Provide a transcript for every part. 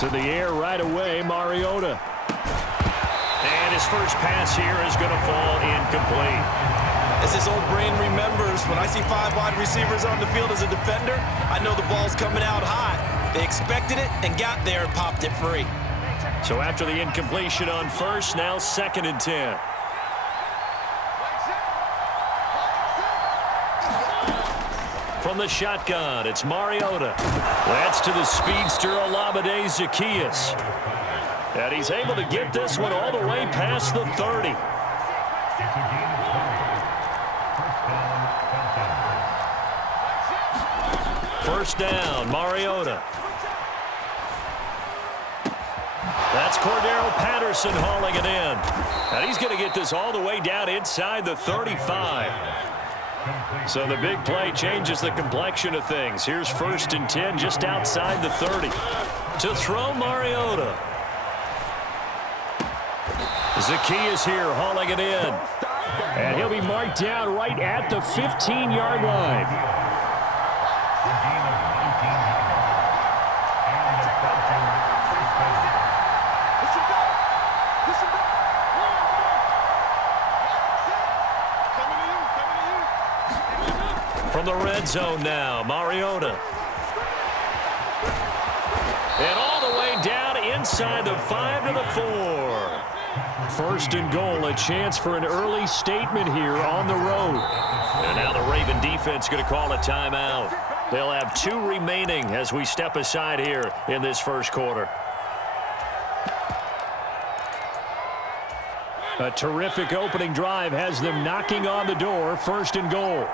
To the air right away, Mariota. And his first pass here is going to fall incomplete. As his old brain remembers, when I see 5 wide receivers on the field as a defender, I know the ball's coming out hot. They expected it and got there and popped it free. So after the incompletion on first, now 2nd and 10. From the shotgun, it's Mariota. That's to the speedster, Olamide Zaccheaus. And he's able to get this one all the way past the 30. First down, Mariota. That's Cordero Patterson hauling it in. And he's going to get this all the way down inside the 35. So the big play changes the complexion of things. Here's 1st and 10 just outside the 30. To throw, Mariota. Zaccheaus here hauling it in. And he'll be marked down right at the 15-yard line. From the red zone now, Mariota. And all the way down inside the 5 to the 4. 1st and goal, a chance for an early statement here on the road. And now the Raven defense going to call a timeout. They'll have 2 remaining as we step aside here in this first quarter. A terrific opening drive has them knocking on the door. 1st and goal.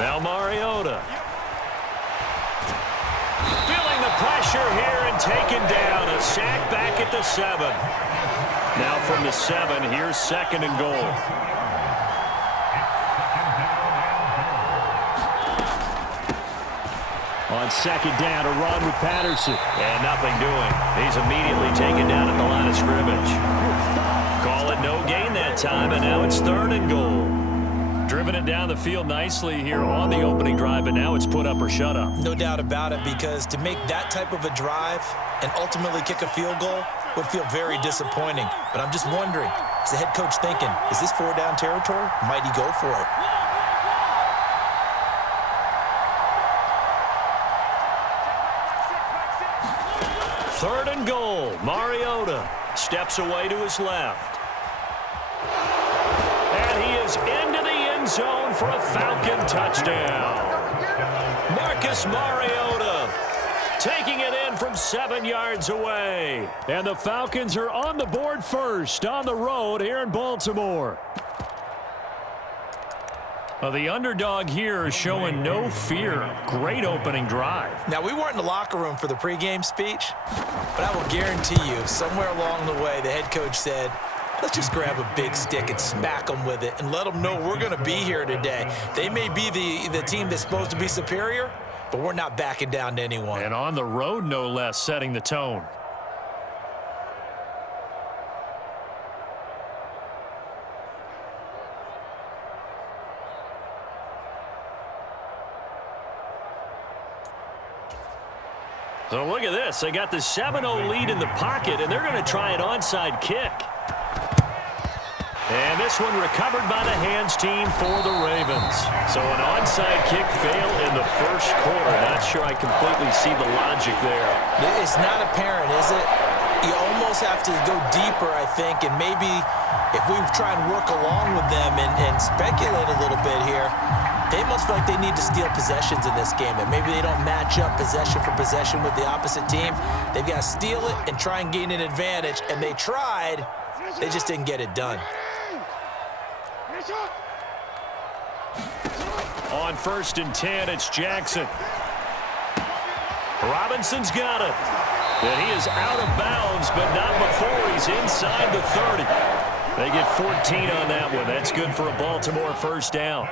Now Mariota. Feeling the pressure here and taken down. A sack back at the 7. Now from the 7, here's 2nd and goal. On 2nd down, a run with Patterson. And nothing doing. He's immediately taken down at the line of scrimmage. Call it no gain that time, and now it's 3rd and goal. Driven it down the field nicely here on the opening drive, but now it's put up or shut up. No doubt about it, because to make that type of a drive and ultimately kick a field goal would feel very disappointing. But I'm just wondering, is the head coach thinking, is this 4-down territory? Might he go for it? Third and goal. Mariota steps away to his left. And he is into the end zone for a Falcon touchdown. Marcus Mariota taking it in from 7 yards away. And the Falcons are on the board first on the road here in Baltimore. Well, the underdog here is showing no fear. Great opening drive. Now, we weren't in the locker room for the pregame speech, but I will guarantee you somewhere along the way the head coach said, let's just grab a big stick and smack them with it and let them know we're going to be here today. They may be the team that's supposed to be superior, but we're not backing down to anyone. And on the road, no less, setting the tone. So look at this. They got the 7-0 lead in the pocket, and they're going to try an onside kick. And this one recovered by the hands team for the Ravens. So an onside kick fail in the first quarter. Not sure I completely see the logic there. It's not apparent, is it? You almost have to go deeper, I think, and maybe if we try and work along with them and speculate a little bit here, they must feel like they need to steal possessions in this game, and maybe they don't match up possession for possession with the opposite team. They've got to steal it and try and gain an advantage, and they tried. They just didn't get it done. On 1st and 10, it's Jackson. Robinson's got it. And he is out of bounds, but not before he's inside the 30. They get 14 on that one. That's good for a Baltimore first down.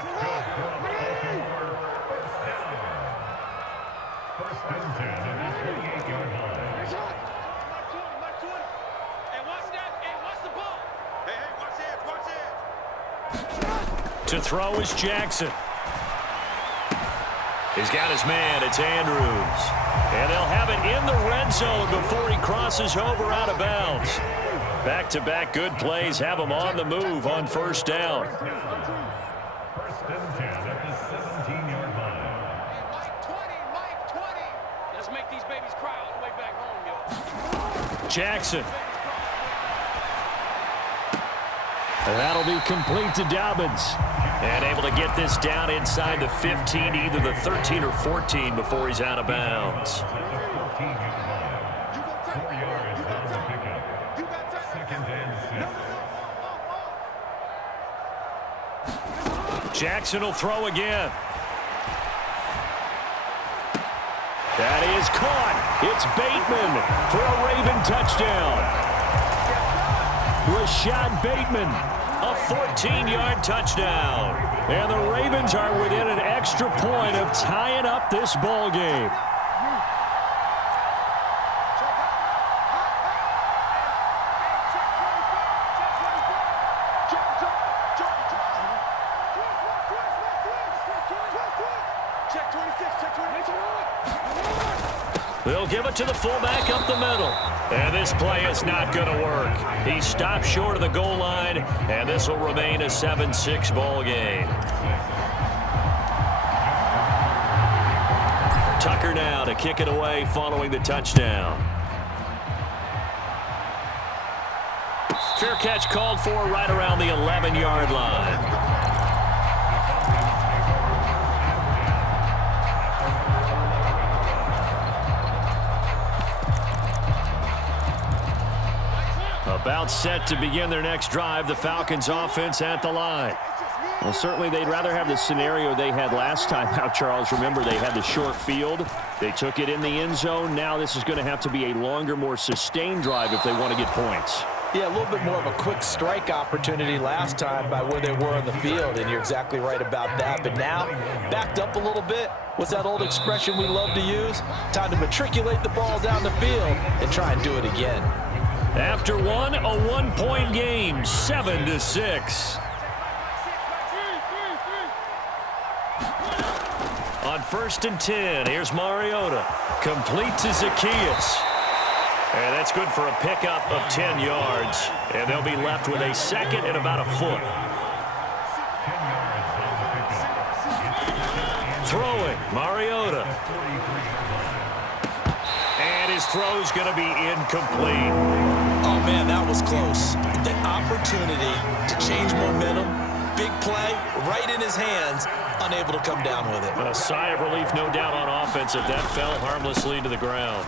To throw is Jackson. He's got his man. It's Andrews. And they'll have it in the red zone before he crosses over out of bounds. Back-to-back good plays have him on the move on first down. First and 10 at the 17-yard line. Mike 20. Let's make these babies cry all the way back home, yo. Jackson. And that'll be complete to Dobbins. And able to get this down inside the 15, either the 13 or 14 before he's out of bounds. 4 yards on the pickup. Second and 6. Jackson will throw again. That is caught. It's Bateman for a Raven touchdown. Rashad Bateman, a 14-yard touchdown. And the Ravens are within an extra point of tying up this ball game. They'll give it to the fullback up the middle. And this play is not going to work. He stopped short of the goal line, and this will remain a 7-6 ball game. Tucker now to kick it away following the touchdown. Fair catch called for right around the 11-yard line. About set to begin their next drive, the Falcons offense at the line. Well, certainly they'd rather have the scenario they had last time out, Charles. Remember, they had the short field. They took it in the end zone. Now this is going to have to be a longer, more sustained drive if they want to get points. Yeah, a little bit more of a quick strike opportunity last time by where they were on the field, and you're exactly right about that. But now, backed up a little bit. What's that old expression we love to use? Time to matriculate the ball down the field and try and do it again. After one, a one-point game, 7-6. On first and 10, here's Mariota. Complete to Zacchaeus. And that's good for a pickup of 10 yards. And they'll be left with a second and about a foot. Throwing, Mariota. And his throw's going to be incomplete. Oh, man, that was close. The opportunity to change momentum, big play, right in his hands, unable to come down with it. A sigh of relief, no doubt, on offense if that fell harmlessly to the ground.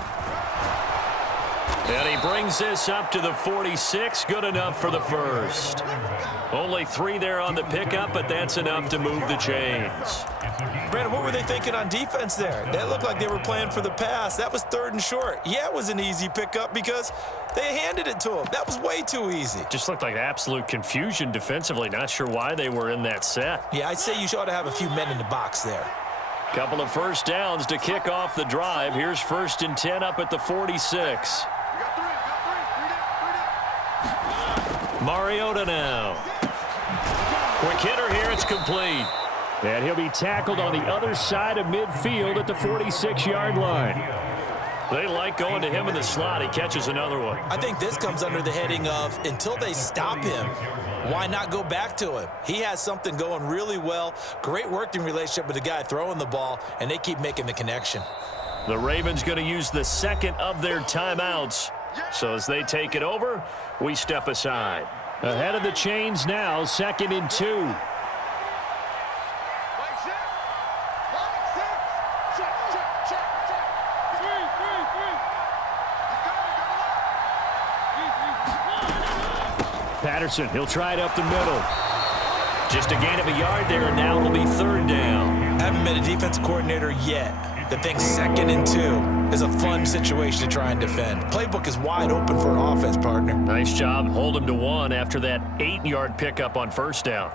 And he brings this up to the 46. Good enough for the first. Only 3 there on the pickup, but that's enough to move the chains. Brandon, what were they thinking on defense there? That looked like they were playing for the pass. That was 3rd and short. Yeah, it was an easy pickup because they handed it to him. That was way too easy. Just looked like absolute confusion defensively. Not sure why they were in that set. Yeah, I'd say you ought to have a few men in the box there. Couple of first downs to kick off the drive. Here's first and 10 up at the 46. Mariota now. Quick hitter here, it's complete. And he'll be tackled on the other side of midfield at the 46-yard line. They like going to him in the slot. He catches another one. I think this comes under the heading of until they stop him, why not go back to him? He has something going really well. Great working relationship with the guy throwing the ball, and they keep making the connection. The Ravens going to use the second of their timeouts. So as they take it over, we step aside. Ahead of the chains now, 2nd and 2. Patterson, he'll try it up the middle. Just a gain of a yard there, and now it'll be 3rd down. I haven't been a defensive coordinator yet. The thing 2nd and 2 is a fun situation to try and defend. Playbook is wide open for an offense, partner. Nice job. Hold him to 1 after that 8-yard pickup on first down.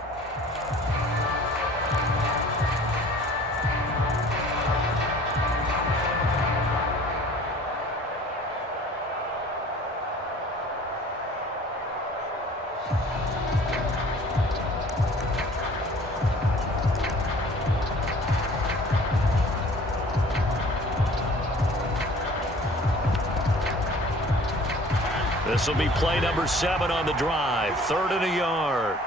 This will be play number 7 on the drive. 3rd and a yard.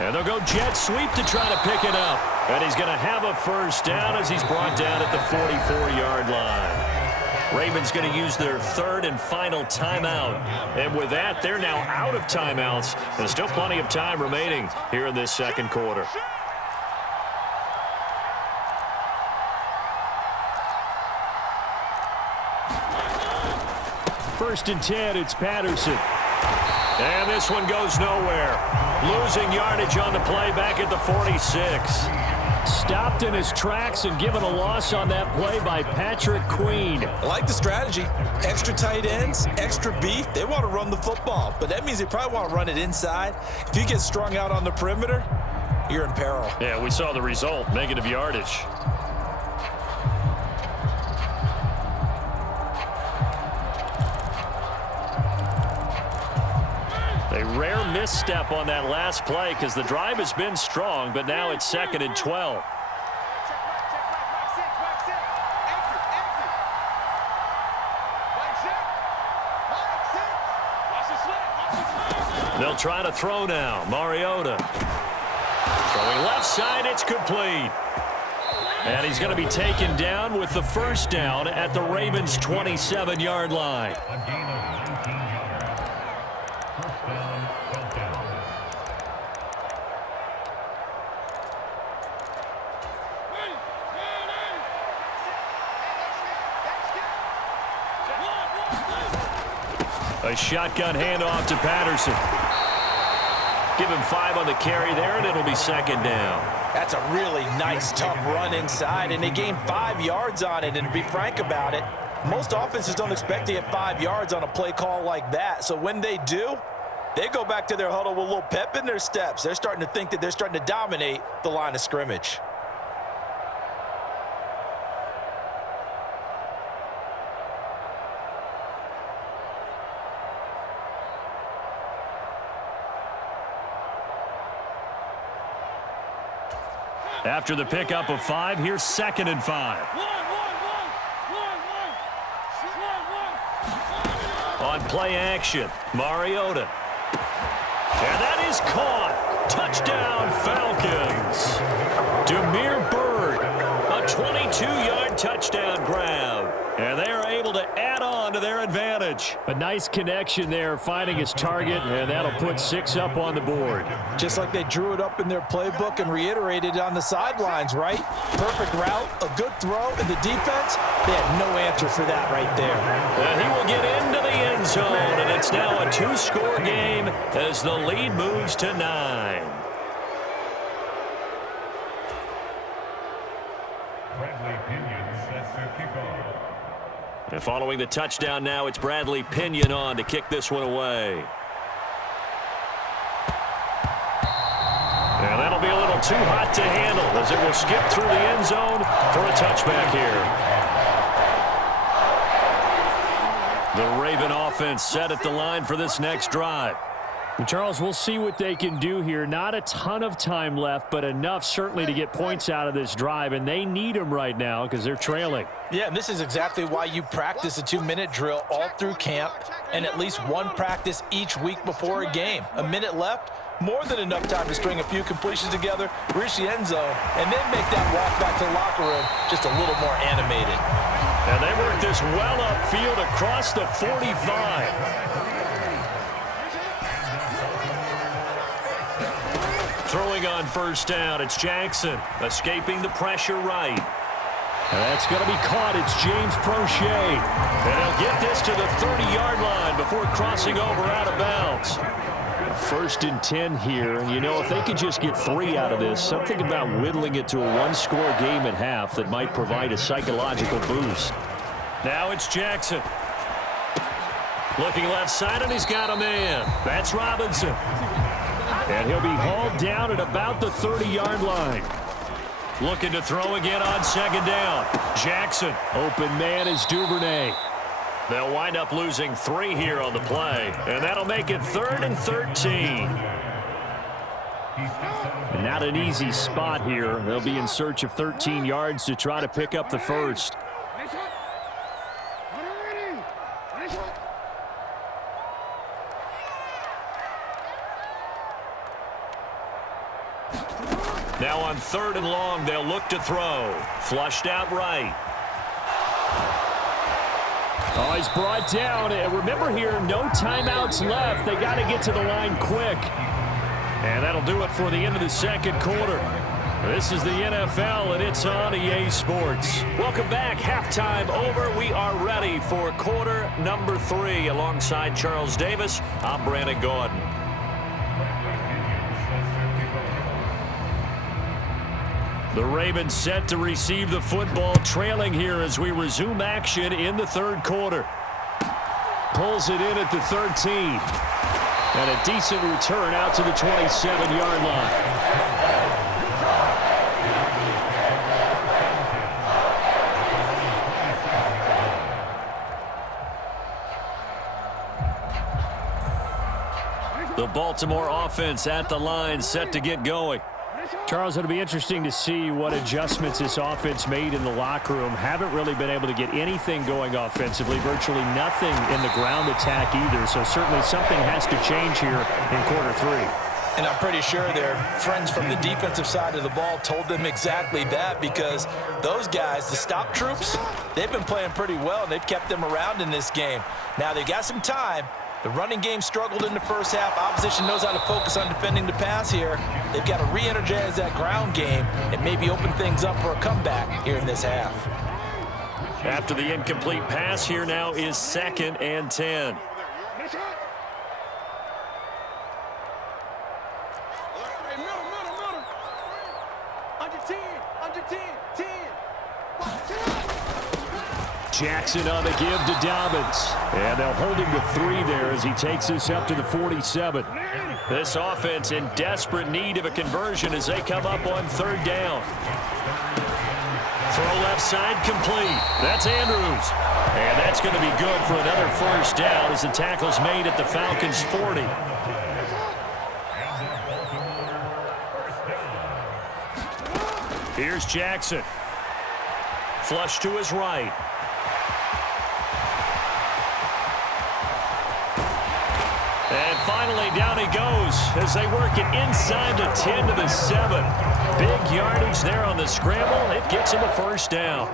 And they'll go jet sweep to try to pick it up. And he's going to have a first down as he's brought down at the 44-yard line. Ravens going to use their 3rd and final timeout. And with that, they're now out of timeouts. There's still plenty of time remaining here in this second quarter. First and 10, it's Patterson. And this one goes nowhere. Losing yardage on the play back at the 46. Stopped in his tracks and given a loss on that play by Patrick Queen. I like the strategy. Extra tight ends, extra beef. They want to run the football, but that means they probably want to run it inside. If you get strung out on the perimeter, you're in peril. Yeah, we saw the result, negative yardage. A rare misstep on that last play because the drive has been strong, but now it's 2nd and 12. They'll try to throw now. Mariota. Throwing left side, it's complete. And he's going to be taken down with the first down at the Ravens' 27-yard line. A gain of 19 yards. First down, Falcons. A shotgun handoff to Patterson. Give him 5 on the carry there, and it'll be 2nd down. That's a really nice, tough run inside, and they gained 5 yards on it. And to be frank about it, most offenses don't expect to get 5 yards on a play call like that. So when they do, they go back to their huddle with a little pep in their steps. They're starting to think that they're starting to dominate the line of scrimmage. After the pickup of 5, here's 2nd and 5. On play action, Mariota. And that is caught. Touchdown, Falcons. Demir Bird, a 22-yard touchdown grab. And they are able to add on to their advantage. A nice connection there, finding his target, and that'll put 6 up on the board. Just like they drew it up in their playbook and reiterated it on the sidelines, right? Perfect route, a good throw, and the defense, they had no answer for that right there. And he will get into the end zone, and it's now a 2-score game as the lead moves to 9. Bradley Pinion sets the kickoff. And following the touchdown now, it's Bradley Pinion on to kick this one away. And that'll be a little too hot to handle as it will skip through the end zone for a touchback here. The Raven offense set at the line for this next drive. And Charles, we'll see what they can do here. Not a ton of time left, but enough certainly to get points out of this drive, and they need them right now because they're trailing. Yeah, and this is exactly why you practice a 2-minute drill all through camp and at least one practice each week before a game. A minute left, more than enough time to string a few completions together, reach the end zone, and then make that walk back to the locker room just a little more animated. And they work this well upfield across the 45. Throwing on first down, it's Jackson, escaping the pressure right. And that's going to be caught. It's James Prochet. And he'll get this to the 30-yard line before crossing over out of bounds. First and 10 here, and you know, if they could just get 3 out of this, something about whittling it to a 1-score game at half that might provide a psychological boost. Now it's Jackson. Looking left side, and he's got a man. That's Robinson. And he'll be hauled down at about the 30-yard line. Looking to throw again on 2nd down. Jackson. Open man is Duvernay. They'll wind up losing 3 here on the play, and that'll make it 3rd and 13. And not an easy spot here. They'll be in search of 13 yards to try to pick up the first. Now on 3rd and long, they'll look to throw. Flushed out right. Oh, he's brought down. And remember here, no timeouts left. They got to get to the line quick. And that'll do it for the end of the second quarter. This is the NFL, and it's on EA Sports. Welcome back. Halftime over. We are ready for quarter number 3. Alongside Charles Davis, I'm Brandon Gordon. The Ravens set to receive the football, trailing here as we resume action in the third quarter. Pulls it in at the 13. And a decent return out to the 27-yard line. The Baltimore offense at the line, set to get going. Charles, it'll be interesting to see what adjustments this offense made in the locker room. Haven't really been able to get anything going offensively, virtually nothing in the ground attack either. So certainly something has to change here in quarter 3. And I'm pretty sure their friends from the defensive side of the ball told them exactly that, because those guys, the stop troops, they've been playing pretty well, and they've kept them around in this game. Now they got some time. The running game struggled in the first half. Opposition knows how to focus on defending the pass here. They've got to re-energize that ground game and maybe open things up for a comeback here in this half. After the incomplete pass, here now is 2nd and 10. Jackson on the give to Dobbins. And they'll hold him to 3 there as he takes this up to the 47. This offense in desperate need of a conversion as they come up on 3rd down. Throw left side complete. That's Andrews. And that's going to be good for another first down as the tackle's made at the Falcons' 40. Here's Jackson. Flush to his right. And finally, down he goes as they work it inside the 10 to the 7. Big yardage there on the scramble. It gets him a first down.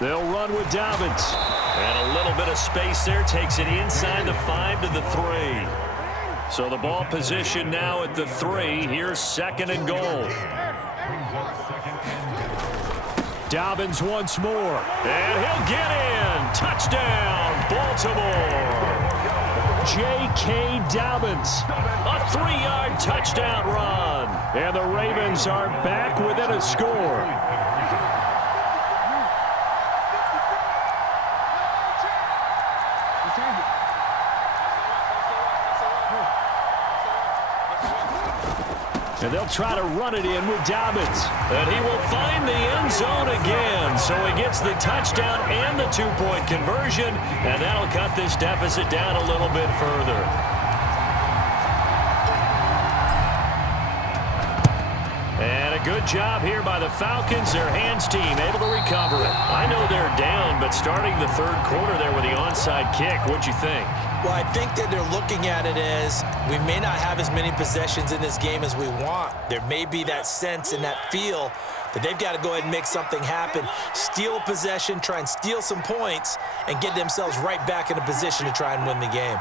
They'll run with Dobbins. And a little bit of space there takes it inside the 5 to the 3. So the ball position now at the 3. Here's 2nd and goal. Dobbins once more. And he'll get in. Touchdown, Baltimore. J.K. Dobbins. A 3-yard touchdown run. And the Ravens are back within a score. And they'll try to run it in with Dobbins. And he will find the end zone again. So he gets the touchdown and the 2-point conversion. And that'll cut this deficit down a little bit further. And a good job here by the Falcons. Their hands team able to recover it. I know they're down, but starting the 3rd quarter there with the onside kick, what'd you think? Well, I think that they're looking at it as we may not have as many possessions in this game as we want. There may be that sense and that feel that they've got to go ahead and make something happen, steal possession, try and steal some points, and get themselves right back in a position to try and win the game.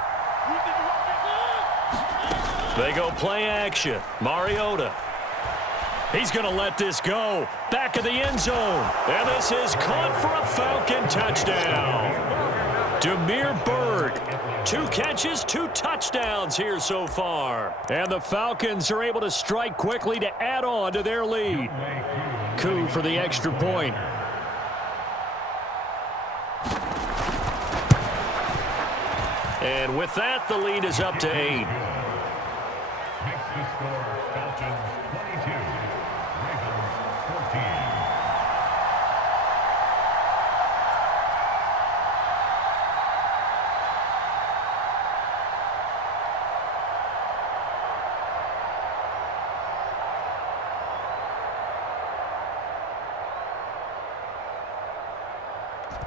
They go play action. Mariota. He's going to let this go. Back of the end zone. And this is caught for a Falcon touchdown. Demir Bird. 2 catches, 2 touchdowns here so far. And the Falcons are able to strike quickly to add on to their lead. Coup for the extra point. And with that, the lead is up to 8. Makes the score Falcons 22, Ravens 14.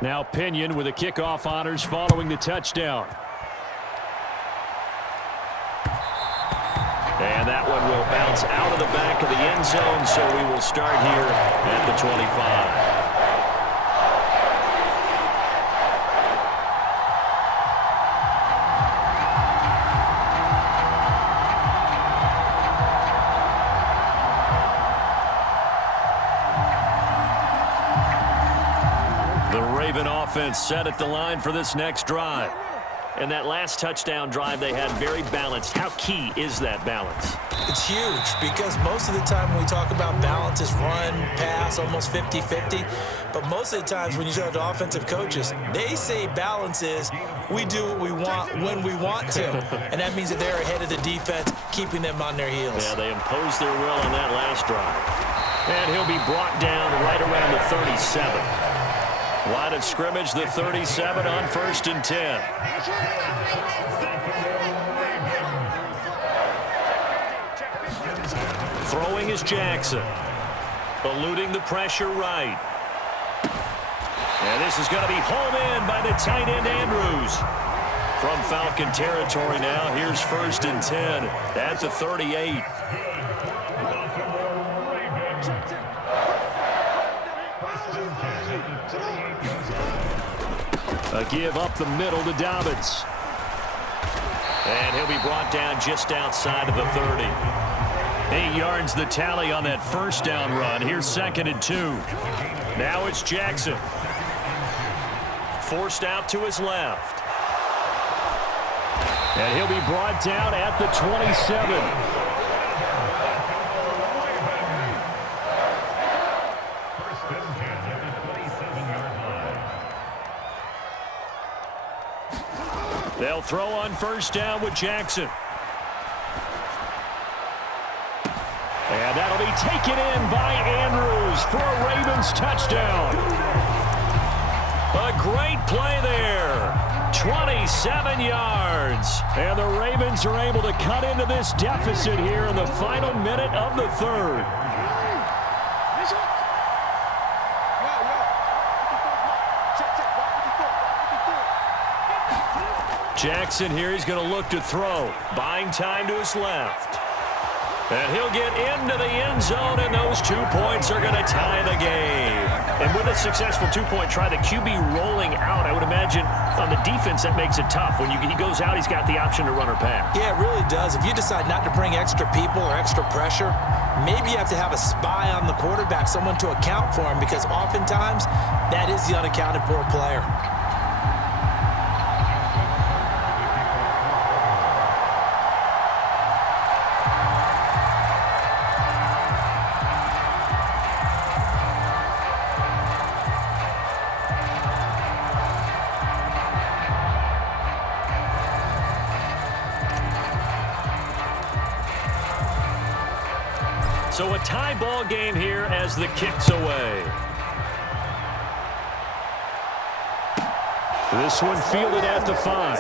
Now Pinion with the kickoff honors following the touchdown. And that one will bounce out of the back of the end zone, so we will start here at the 25. The Raven offense set at the line for this next drive. And that last touchdown drive they had very balanced. How key is that balance? It's huge because most of the time when we talk about balance is run, pass, almost 50-50. But most of the times when you talk to offensive coaches, they say balance is we do what we want when we want to. And that means that they're ahead of the defense, keeping them on their heels. Yeah, they imposed their will on that last drive. And he'll be brought down right around the 37. Line of scrimmage, the 37 on 1st and 10. Throwing is Jackson. Eluding the pressure right. And this is going to be home in by the tight end Andrews. From Falcon territory now, here's 1st and 10 at the 38. A give up the middle to Dobbins. And he'll be brought down just outside of the 30. 8 yards the tally on that first down run. Here's 2nd and 2. Now it's Jackson. Forced out to his left. And he'll be brought down at the 27. They'll throw on 1st down with Jackson. And that'll be taken in by Andrews for a Ravens touchdown. A great play there. 27 yards. And the Ravens are able to cut into this deficit here in the final minute of the 3rd. Jackson here, he's going to look to throw. Buying time to his left. And he'll get into the end zone, and those 2 points are going to tie the game. And with a successful 2-point try, the QB rolling out, I would imagine on the defense that makes it tough. When he goes out, he's got the option to run or pass. Yeah, it really does. If you decide not to bring extra people or extra pressure, maybe you have to have a spy on the quarterback, someone to account for him, because oftentimes that is the unaccounted for player. So a tie ball game here as the kick's away. This one fielded at the 5.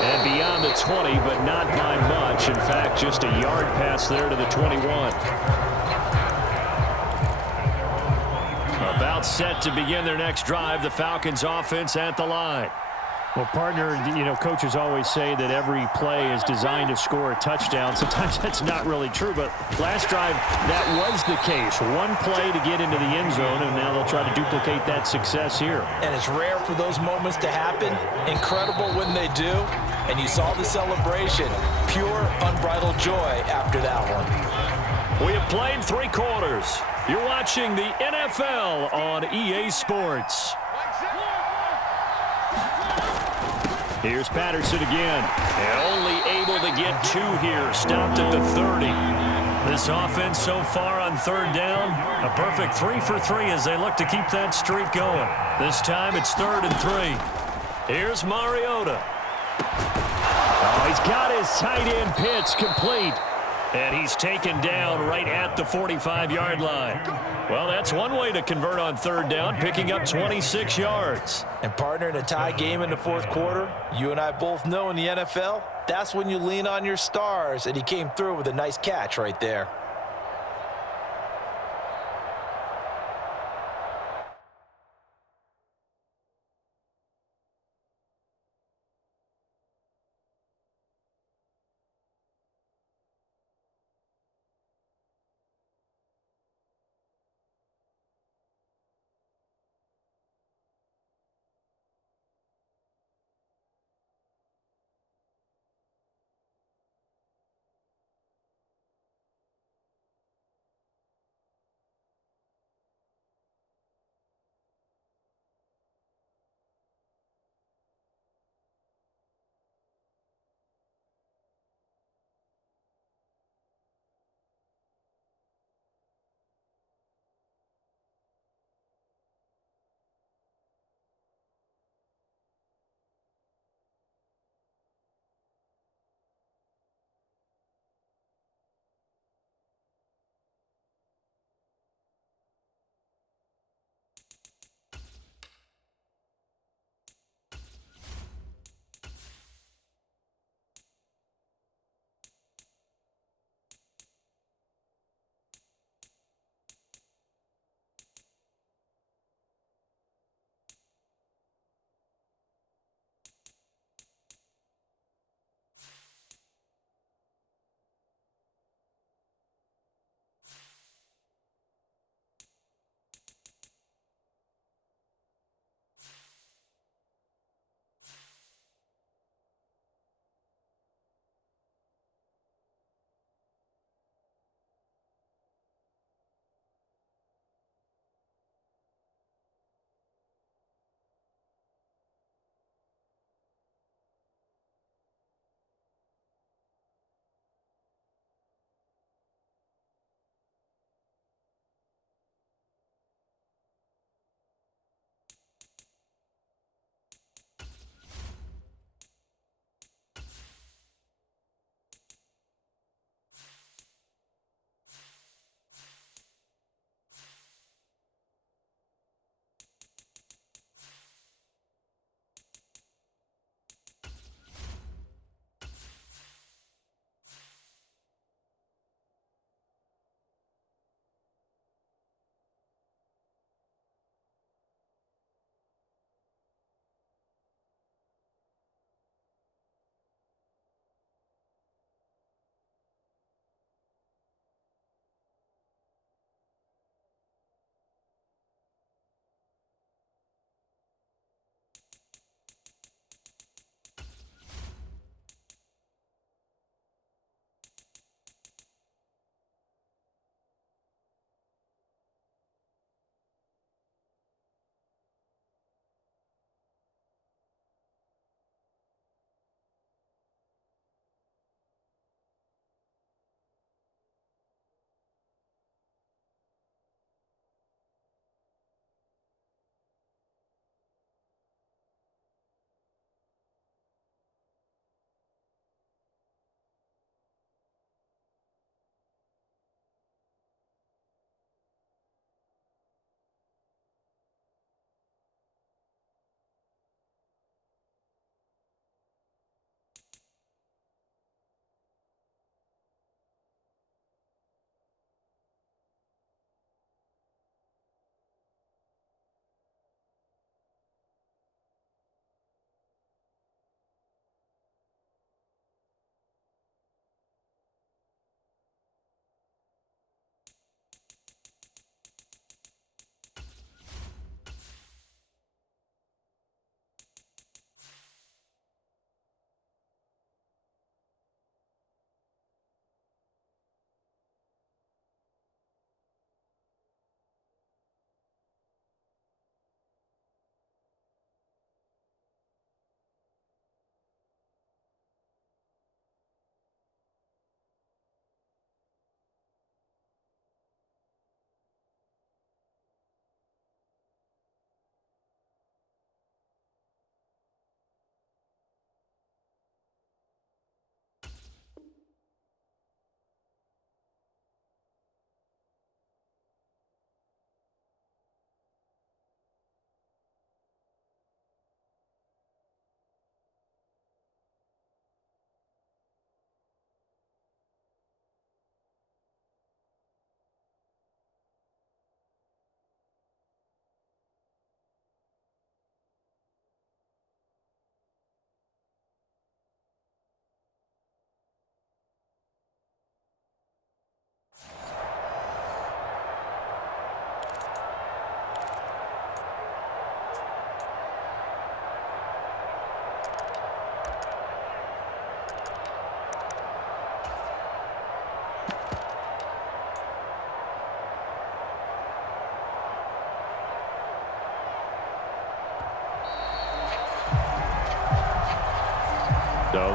And beyond the 20, but not by much. In fact, just a yard pass there to the 21. About set to begin their next drive, the Falcons offense at the line. Well, partner, coaches always say that every play is designed to score a touchdown. Sometimes that's not really true, but last drive, that was the case. One play to get into the end zone, and now they'll try to duplicate that success here. And it's rare for those moments to happen. Incredible when they do. And you saw the celebration. Pure, unbridled joy after that one. We have played 3 quarters. You're watching the NFL on EA Sports. Here's Patterson again. And only able to get 2 here. Stopped at the 30. This offense so far on 3rd down, a perfect 3 for 3 as they look to keep that streak going. This time it's 3rd and 3. Here's Mariota. Oh, he's got his tight end pitch complete. And he's taken down right at the 45-yard line. Well, that's one way to convert on 3rd down, picking up 26 yards. And partner, in a tie game in the 4th quarter, you and I both know in the NFL, that's when you lean on your stars, and he came through with a nice catch right there.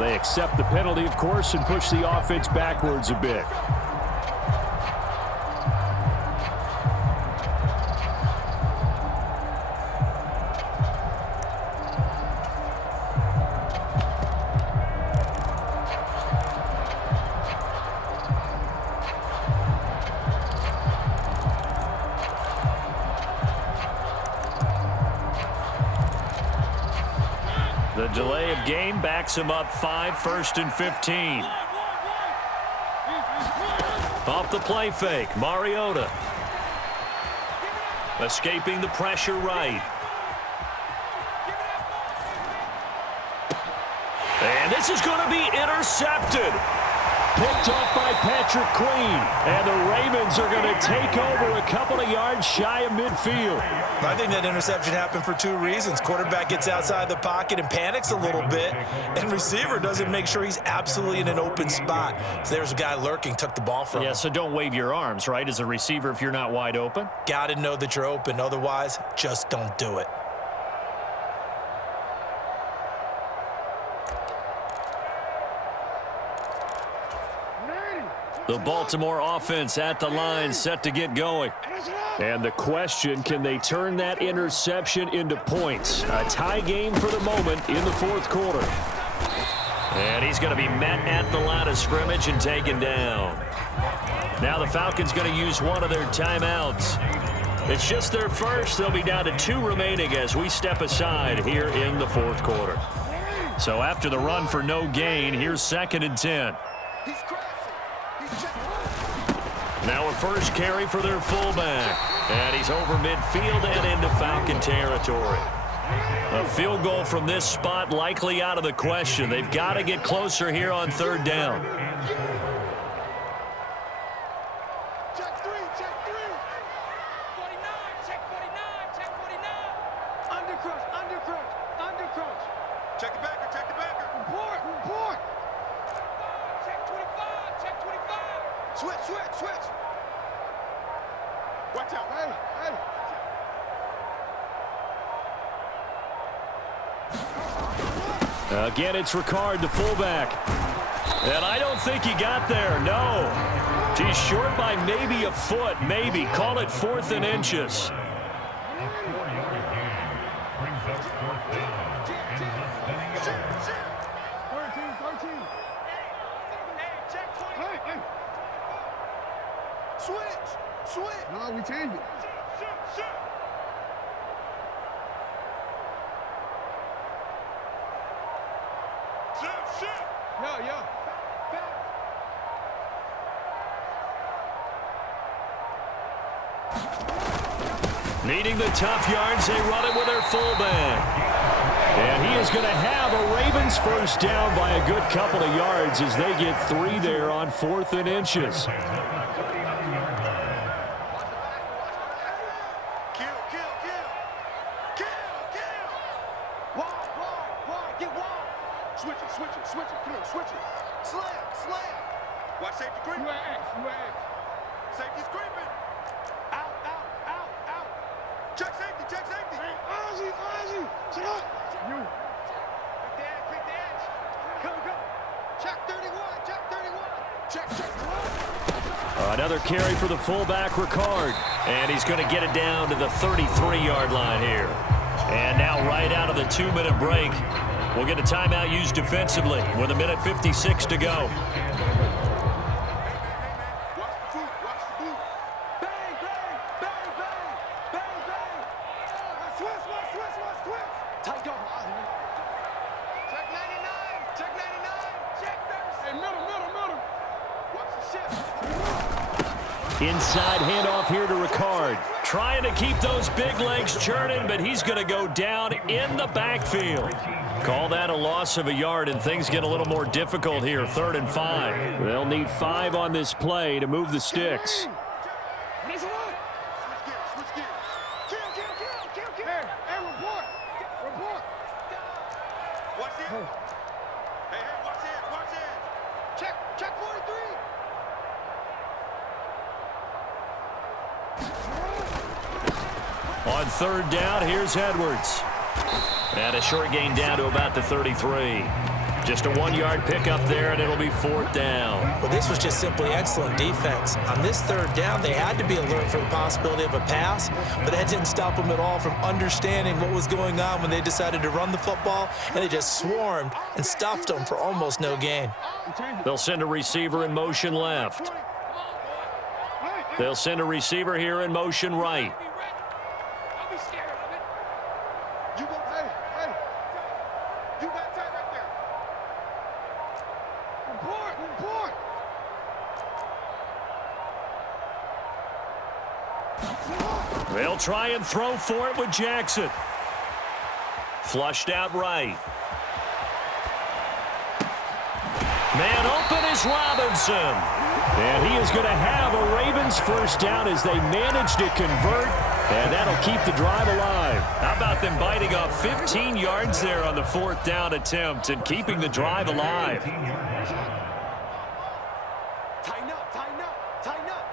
They accept the penalty, of course, and push the offense backwards a bit. The delay of game backs him up 5, 1st and 15. Off the play fake, Mariota. Escaping the pressure right. And this is going to be intercepted. Picked off by Patrick Queen. And the Ravens are going to take over a couple of yards shy of midfield. I think that interception happened for 2 reasons. Quarterback gets outside the pocket and panics a little bit, and receiver doesn't make sure he's absolutely in an open spot. So there's a guy lurking, took the ball from him. Yeah, so don't wave your arms, right, as a receiver if you're not wide open? Got to know that you're open. Otherwise, just don't do it. The Baltimore offense at the line, set to get going. And the question, can they turn that interception into points? A tie game for the moment in the 4th quarter. And he's going to be met at the line of scrimmage and taken down. Now the Falcons going to use one of their timeouts. It's just their first. They'll be down to 2 remaining as we step aside here in the 4th quarter. So after the run for no gain, here's 2nd and 10. Now a first carry for their fullback. And he's over midfield and into Falcon territory. A field goal from this spot likely out of the question. They've got to get closer here on 3rd down. Check 3, check 3. 49, check 49, check 49. Under crunch. Check the backer. Report. Check 25, check 25. Switch. Watch out. Hey. Again, it's Ricard, the fullback. And I don't think he got there, no. He's short by maybe a foot, maybe. Call it 4th and inches. 4-yard gain brings up 4th down and less than a yard. 13. Hey, check 20. Hey. Switch. No, we changed it. Shoot. Yo. Back. Needing the tough yards, they run it with their fullback. And he is going to have a Ravens first down by a good couple of yards as they get 3 there on 4th and inches. Wide, get wide. Switch it. Come on, switch it. Slam. Watch safety creeping. You at X. Safety's creeping. Out. Check safety. Hey, Ozzy. Check out. You. Pick the edge. Go. Check 31. Check. Another carry for the fullback, Ricard. And he's going to get it down to the 33-yard line here. And now right out of the 2-minute break, we'll get a timeout used defensively with 1:56 to go. Watch the boot. Bang. Switch. Tight go. Check 99. Check 30. Hey, middle. Watch the shift. Inside handoff here to Ricard. Trying to keep those big legs churning, but he's going to go down in the backfield. Call that a loss of a yard, and things get a little more difficult here, 3rd and 5. They'll need 5 on this play to move the sticks. Switch gear. Kill. Hey, report. Watch it. Hey, watch it. Check 43. On 3rd down, here's Edwards. And a short gain down to about the 33. Just a 1-yard pickup there, and it'll be 4th down. Well, this was just simply excellent defense. On this 3rd down, they had to be alert for the possibility of a pass, but that didn't stop them at all from understanding what was going on when they decided to run the football, and they just swarmed and stuffed them for almost no gain. They'll send a receiver in motion left. They'll send a receiver here in motion right. They'll try and throw for it with Jackson. Flushed out right. Man open is Robinson. And he is going to have a Ravens 1st down as they manage to convert, and that'll keep the drive alive. How about them biting off 15 yards there on the 4th down attempt and keeping the drive alive? Tighten up, tighten up, tighten up.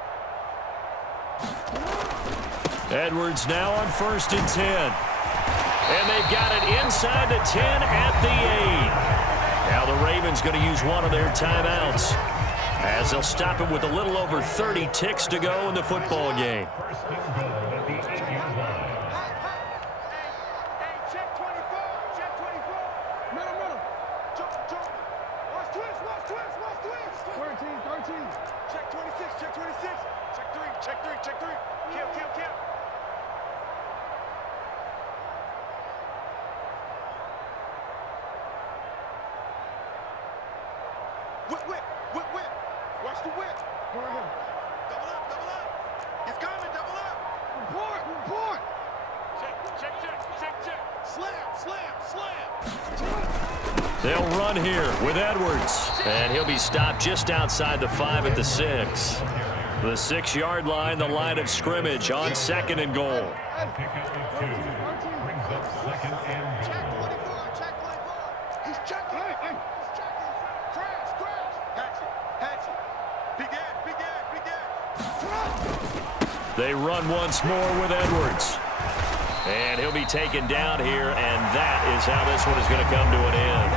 Edwards now on 1st and 10. And they've got it inside the 10 at the 8. Now the Ravens going to use one of their timeouts, as they'll stop it with a little over 30 ticks to go in the football game. 1st and goal at the 8-yard line. Hey, check 24, check 24. Middle. Jump. Watch twist. 13. Check 26, check 26. Check 3. Kill. Whip. Watch the whip. Go ahead. Double up. He's coming, double up. Report. Check. Slam. They'll run here with Edwards, and he'll be stopped just outside the 5 at the 6. The 6-yard line, the line of scrimmage on 2nd and goal. Pickup of 2. Brings up 2nd and Check goal. 24. He's checking. Crash. Hatchet. Big Ed. They run once more with Edwards. And he'll be taken down here, and that is how this one is going to come to an end.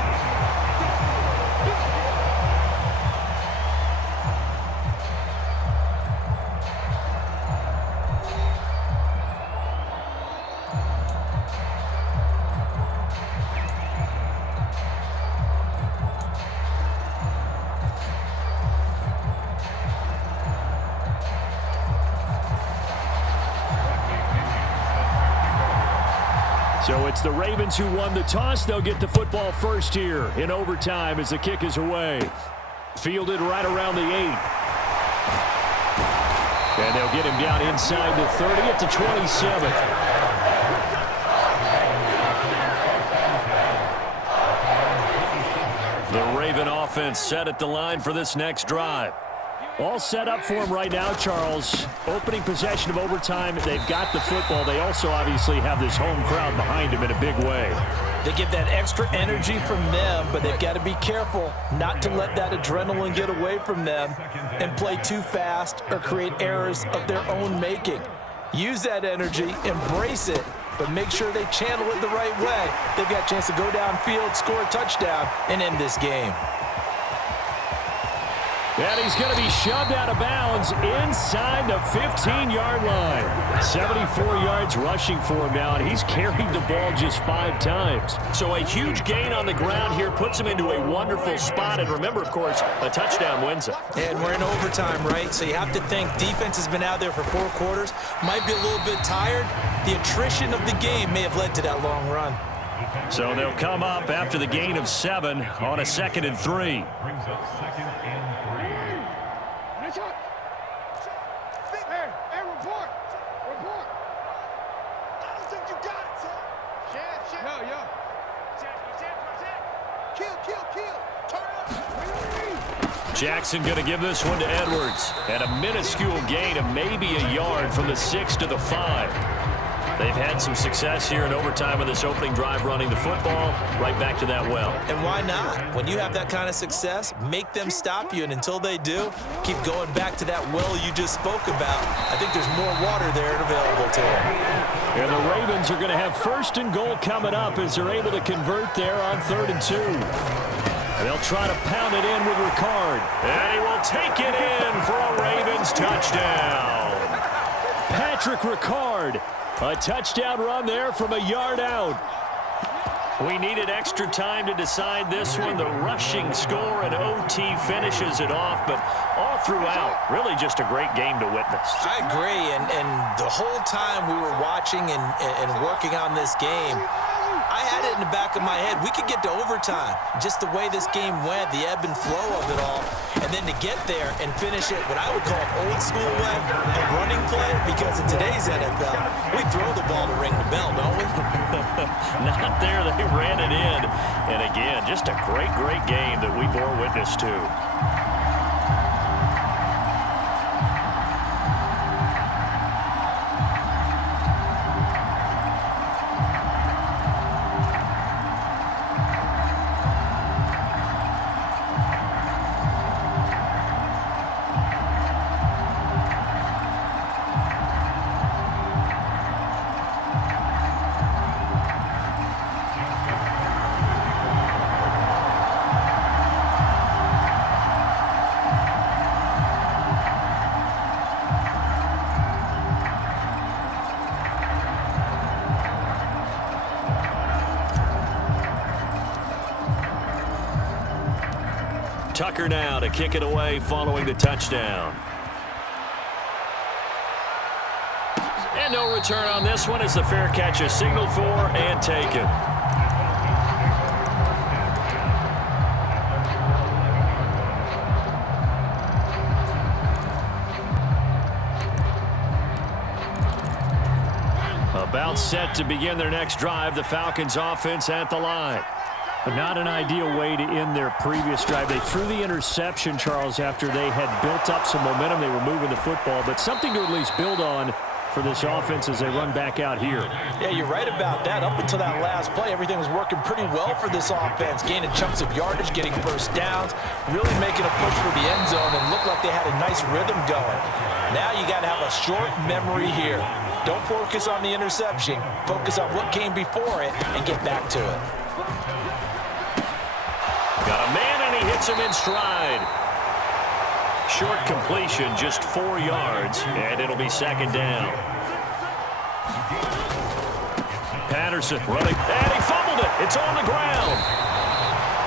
So it's the Ravens who won the toss. They'll get the football first here in overtime as the kick is away. Fielded right around the 8. And they'll get him down inside the 30 at the 27. The Raven offense set at the line for this next drive. All set up for him right now, Charles. Opening possession of overtime. They've got the football. They also obviously have this home crowd behind him in a big way. They get that extra energy from them, but they've got to be careful not to let that adrenaline get away from them and play too fast or create errors of their own making. Use that energy, embrace it, but make sure they channel it the right way. They've got a chance to go downfield, score a touchdown, and end this game. And he's going to be shoved out of bounds inside the 15-yard line. 74 yards rushing for him now, and he's carried the ball just 5 times. So a huge gain on the ground here puts him into a wonderful spot. And remember, of course, a touchdown wins it. And we're in overtime, right? So you have to think defense has been out there for 4 quarters, might be a little bit tired. The attrition of the game may have led to that long run. So they'll come up after the gain of 7 on a 2nd and 3. Brings up 2nd and 3. Hey, report. I don't think you got it, son. Yeah. Kill. Turn up. Jackson going to give this one to Edwards. And a minuscule gain of maybe a yard from the 6 to the 5. They've had some success here in overtime with this opening drive running the football right back to that well. And why not? When you have that kind of success, make them stop you, and until they do, keep going back to that well you just spoke about. I think there's more water there available to them. And the Ravens are going to have 1st and goal coming up as they're able to convert there on 3rd and 2. And they'll try to pound it in with Ricard. And he will take it in for a Ravens touchdown. Patrick Ricard, a touchdown run there from a yard out. We needed extra time to decide this one. The rushing score and OT finishes it off, but all throughout, really just a great game to witness. I agree, and the whole time we were watching and working on this game, I had it in the back of my head. We could get to overtime. Just the way this game went, the ebb and flow of it all, and then to get there and finish it what I would call old school way, a running play, because in today's NFL, we throw the ball to ring the bell, don't we? Not there. They ran it in. And again, just a great, great game that we bore witness to. Tucker now to kick it away following the touchdown. And no return on this one as the fair catch is signaled for and taken. About set to begin their next drive, the Falcons offense at the line. But not an ideal way to end their previous drive. They threw the interception, Charles, after they had built up some momentum. They were moving the football, but something to at least build on for this offense as they run back out here. Yeah, you're right about that. Up until that last play, everything was working pretty well for this offense, gaining chunks of yardage, getting first downs, really making a push for the end zone, and looked like they had a nice rhythm going. Now you got to have a short memory here. Don't focus on the interception. Focus on what came before it and get back to it. Got a man, and he hits him in stride. Short completion, just 4 yards, and it'll be second down. Patterson running, and he fumbled it. It's on the ground.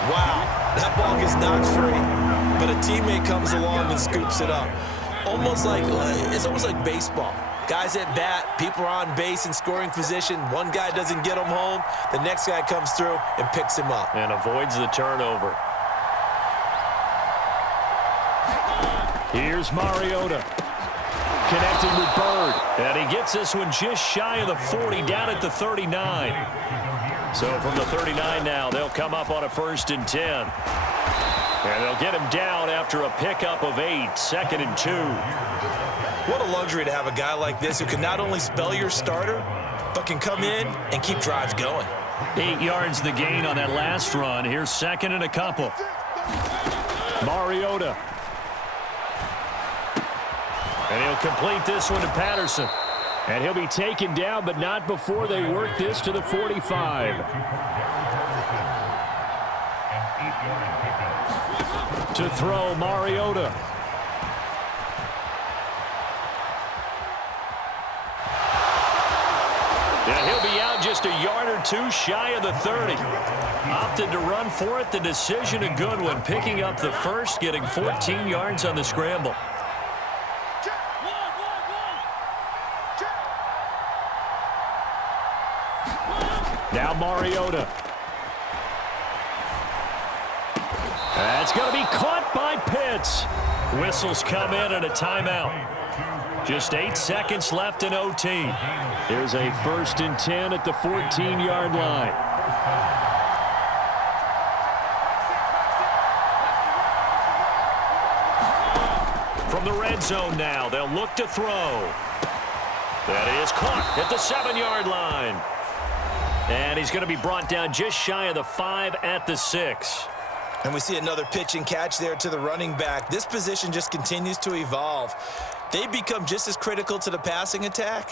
Wow, that ball gets knocked free, but a teammate comes along and scoops it up. It's almost like baseball. Guys at bat, people are on base in scoring position. One guy doesn't get him home. The next guy comes through and picks him up. And avoids the turnover. Here's Mariota. Connecting with Bird. And he gets this one just shy of the 40, down at the 39. So from the 39 now, they'll come up on a 1st and 10. And they'll get him down after a pickup of 8, 2nd and 2. What a luxury to have a guy like this who can not only spell your starter, but can come in and keep drives going. 8 yards the gain on that last run. Here's 2nd and a couple. Mariota. And he'll complete this one to Patterson. And he'll be taken down, but not before they work this to the 45. To throw, Mariota. And he'll be out just a yard or two shy of the 30. Opted to run for it. The decision a good one. Picking up the first, getting 14 yards on the scramble. Now Mariota. That's going to be caught by Pitts. Whistles come in and a timeout. Just 8 seconds left in OT. Here's a 1st and 10 at the 14-yard line. From the red zone now, they'll look to throw. That is caught at the 7-yard line. And he's going to be brought down just shy of the 5 at the 6. And we see another pitch and catch there to the running back. This position just continues to evolve. They become just as critical to the passing attack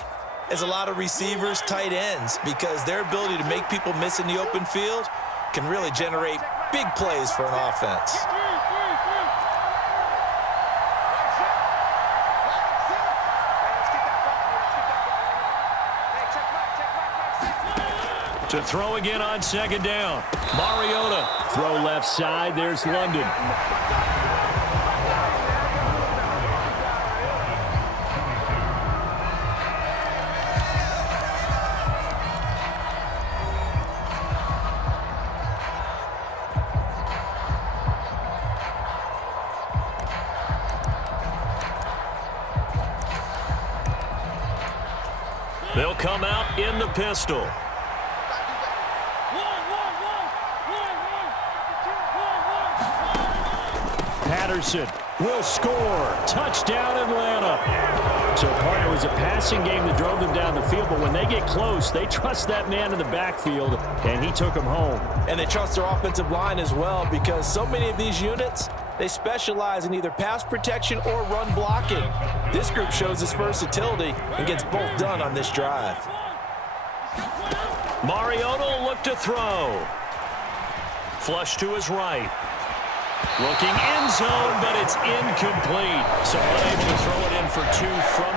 as a lot of receivers, tight ends, because their ability to make people miss in the open field can really generate big plays for an offense. To throw again on second down. Mariota. Throw left side. There's London. They'll come out in the pistol. Patterson will score. Touchdown, Atlanta. So, partner, it was a passing game that drove them down the field, but when they get close, they trust that man in the backfield, and he took them home. And they trust their offensive line as well, because so many of these units, they specialize in either pass protection or run blocking. This group shows its versatility and gets both done on this drive. Mariota will look to throw. Flush to his right. Looking end zone, but it's incomplete. So unable to throw it in for two from